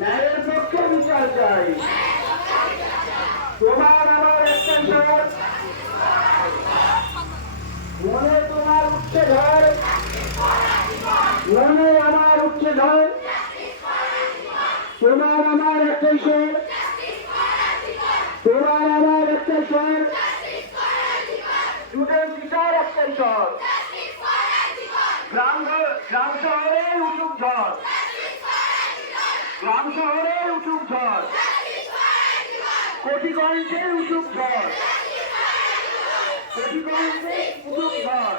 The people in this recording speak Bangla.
ন্যায়ের পক্ষে বিচার চাই। তোমার আমার একটা ঝড়, মনে তোমার উঠছে ঝড়, মনে আমার উঠছে ঝড়, তোমার আমার একটা স্বর, তোমার আমার একটা স্বর, স্টুডেন্ট টিচার একটা স্বর, গ্রাম শহরে উঠুক ঝড়, গ্রাম শহরে উঠুক ঝড়, কোটি কণ্ঠে উঠুক ঝড়, কোটি কণ্ঠে উঠুক ঝড়।